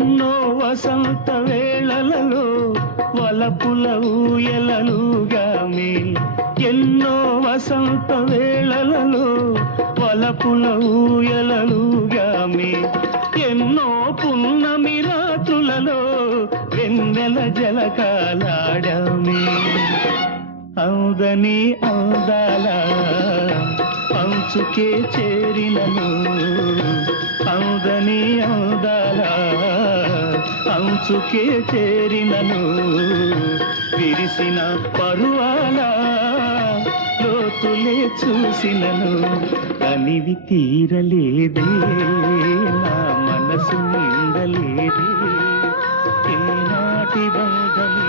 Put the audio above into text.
ఎన్నో వసంత వేళలలో వలపుల ఊయలలుగామే ఎన్నో వసంత వేళలలో వలపుల ఊయలలుగామే ఎన్నో పున్నమి రాత్రులలో వెన్నెల జలకాలాడామే అందని అందాల అంచుకే చేరినను అందని అందాల అంచుకే చేరినను విరిసిన పరువాల లోతులే చూసినను అనివి తీరలేదే నా మనసు నిండలేదే ఏనాటి బంధమే